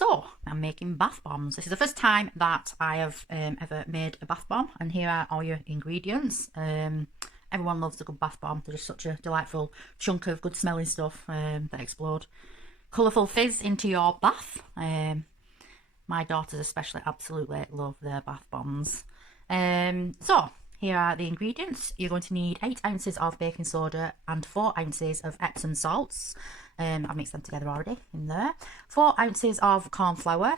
So I'm making bath bombs. This is the first time that I have ever made a bath bomb, and here are all your ingredients. Everyone loves a good bath bomb. They're just such a delightful chunk of good smelling stuff that explode. Colourful fizz into your bath. My daughters especially absolutely love their bath bombs. So here are the ingredients. You're going to need 8 ounces of baking soda and 4 ounces of Epsom salts. I've mixed them together already in there. 4 ounces of corn flour,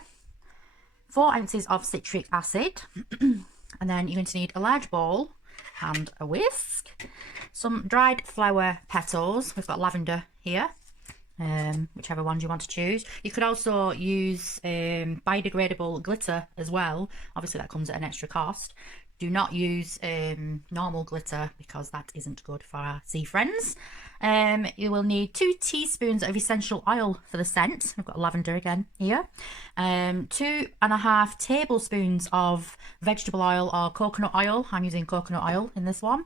4 ounces of citric acid, and then you're going to need a large bowl and a whisk, some dried flower petals. We've got lavender here, whichever ones you want to choose. You could also use biodegradable glitter as well. Obviously that comes at an extra cost. Do not use normal glitter because that isn't good for our sea friends. You will need 2 teaspoons of essential oil for the scent. I've got lavender again here. 2.5 tablespoons of vegetable oil or coconut oil. I'm using coconut oil in this one.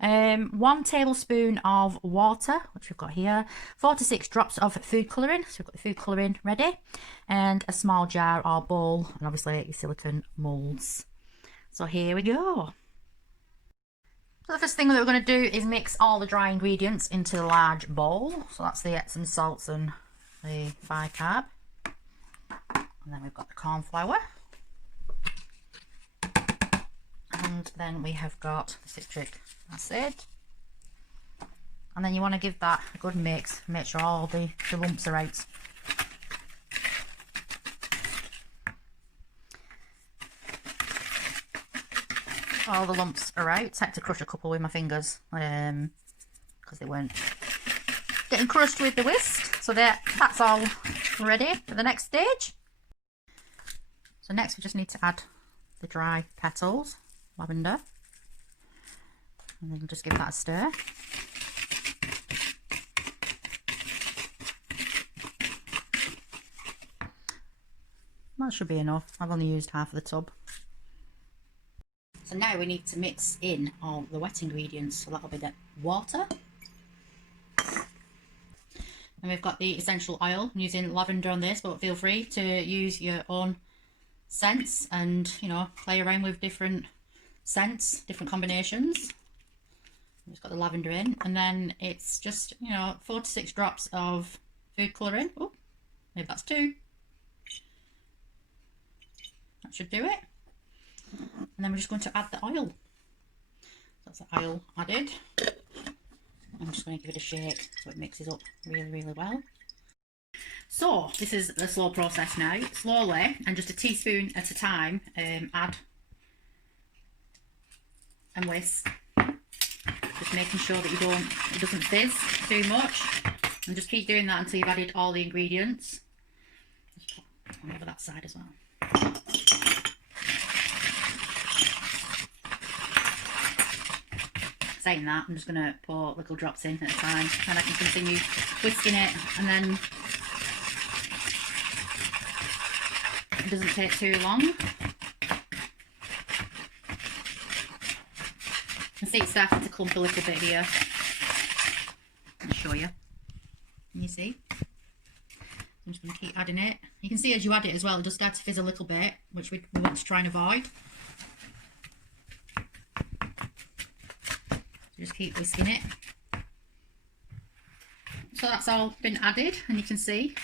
1 tablespoon of water, which we've got here. 4 to 6 drops of food colouring. So we've got the food colouring ready. And a small jar or bowl, and obviously your silicone moulds. So here we go. So the first thing that we're going to do is mix all the dry ingredients into the large bowl. So that's the Epsom salts and the bicarb. And then we've got the corn flour. And then we have got the citric acid. And then you want to give that a good mix. Make sure all the lumps are out. All the lumps are out. I had to crush a couple with my fingers because they weren't getting crushed with the whisk. So that's all ready for the next stage. So next we just need to add the dry petals, lavender, and then just give that a stir. That should be enough. I've only used half of the tub. So now we need to mix in all the wet ingredients. So that'll be the water. And we've got the essential oil. I'm using lavender on this, but feel free to use your own scents and, you know, play around with different scents, different combinations. I've just got the lavender in, and then it's just, you know, 4 to 6 drops of food colouring. Oh, maybe that's 2. That should do it. And then we're just going to add the oil. That's the oil added. I'm just going to give it a shake so it mixes up really, really well. So this is the slow process now. Slowly and just a teaspoon at a time, add and whisk. Just making sure that it doesn't fizz too much. And just keep doing that until you've added all the ingredients. Just put one over that side as well. Saying that, I'm just going to pour little drops in at a time, and I can continue whisking it, and then it doesn't take too long. You can see it's starting to clump a little bit here. I'll show you. Can you see? I'm just going to keep adding it. You can see as you add it as well, it does start to fizz a little bit, which we want to try and avoid. Just keep whisking it. So that's all been added, and you can see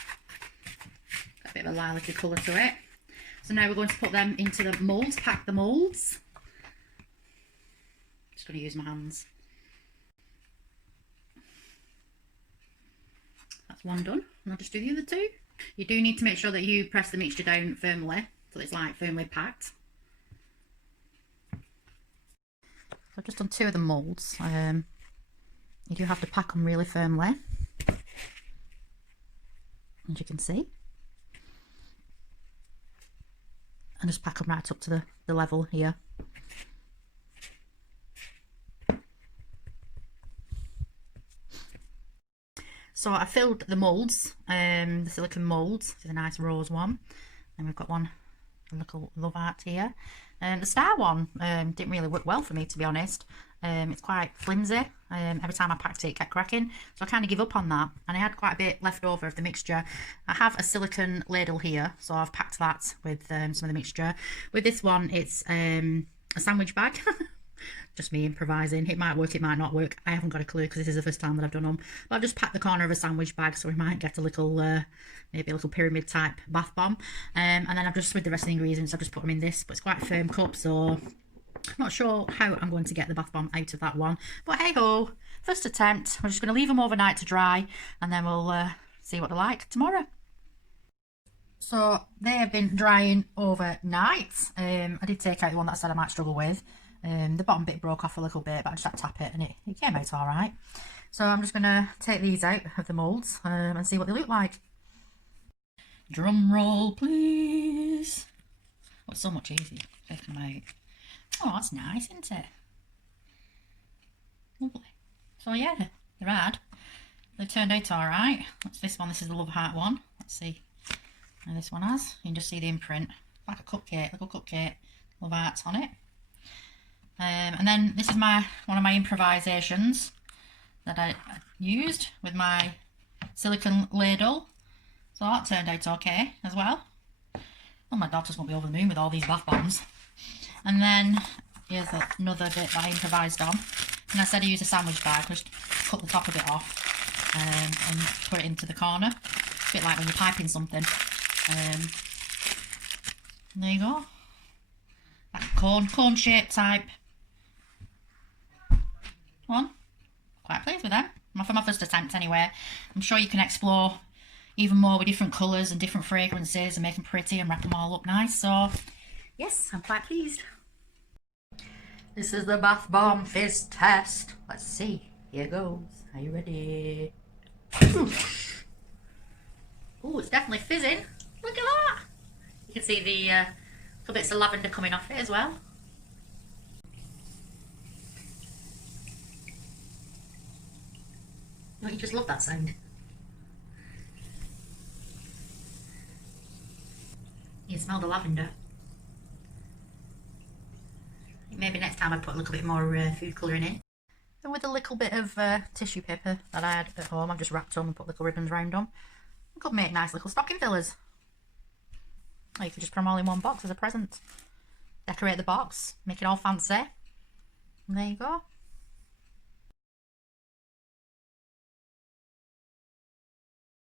got a bit of a lilac colour to it. So now we're going to put them into the moulds, pack the moulds. Just going to use my hands. That's one done, and I'll just do the other 2. You do need to make sure that you press the mixture down firmly, so it's like firmly packed. I've just done 2 of the moulds. You do have to pack them really firmly, as you can see, and just pack them right up to the level here. So I filled the moulds, the silicone moulds, with a nice rose one, and we've got one, a little love art here. The star one didn't really work well for me, to be honest. It's quite flimsy. Every time I packed it, it kept cracking. So I kind of give up on that. And I had quite a bit left over of the mixture. I have a silicone ladle here, so I've packed that with some of the mixture. With this one, it's a sandwich bag. Just me improvising. It might work, it might not work. I haven't got a clue because this is the first time that I've done them. But I've just packed the corner of a sandwich bag, so we might get a little, maybe a little pyramid type bath bomb. And then I've just, with the rest of the ingredients, I've just put them in this. But it's quite a firm cup, so I'm not sure how I'm going to get the bath bomb out of that one. But hey ho, first attempt. We're just going to leave them overnight to dry, and then we'll see what they're like tomorrow. So they have been drying overnight. I did take out the one that I said I might struggle with. The bottom bit broke off a little bit, but I just had to tap it and it came out all right. So I'm just going to take these out of the moulds and see what they look like. Drum roll, please. Oh, it's so much easier taking them out. Oh, that's nice, isn't it? Lovely. So yeah, they're rad. They turned out all right. What's this one? This is the Love Heart one. Let's see how this one has. You can just see the imprint. Like a cupcake, little cupcake. Love Hearts on it. And then this is one of my improvisations that I used with my silicone ladle. So that turned out okay as well. Oh, my daughters won't be over the moon with all these bath bombs. And then here's another bit that I improvised on. And I said I use a sandwich bag, just cut the top of it off and put it into the corner. A bit like when you're piping something. There you go. Like a cone shape type one. Quite pleased with them. For my first attempt anyway. I'm sure you can explore even more with different colours and different fragrances and make them pretty and wrap them all up nice. So yes, I'm quite pleased. This is the bath bomb fizz test. Let's see. Here goes. Are you ready? Oh, it's definitely fizzing. Look at that. You can see the little bits of lavender coming off it as well. Don't you just love that sound? You can smell the lavender. Maybe next time I put a little bit more food colouring in. And with a little bit of tissue paper that I had at home, I've just wrapped them and put little ribbons around them. I could make nice little stocking fillers. Or you could just put them all in one box as a present. Decorate the box, make it all fancy. And there you go.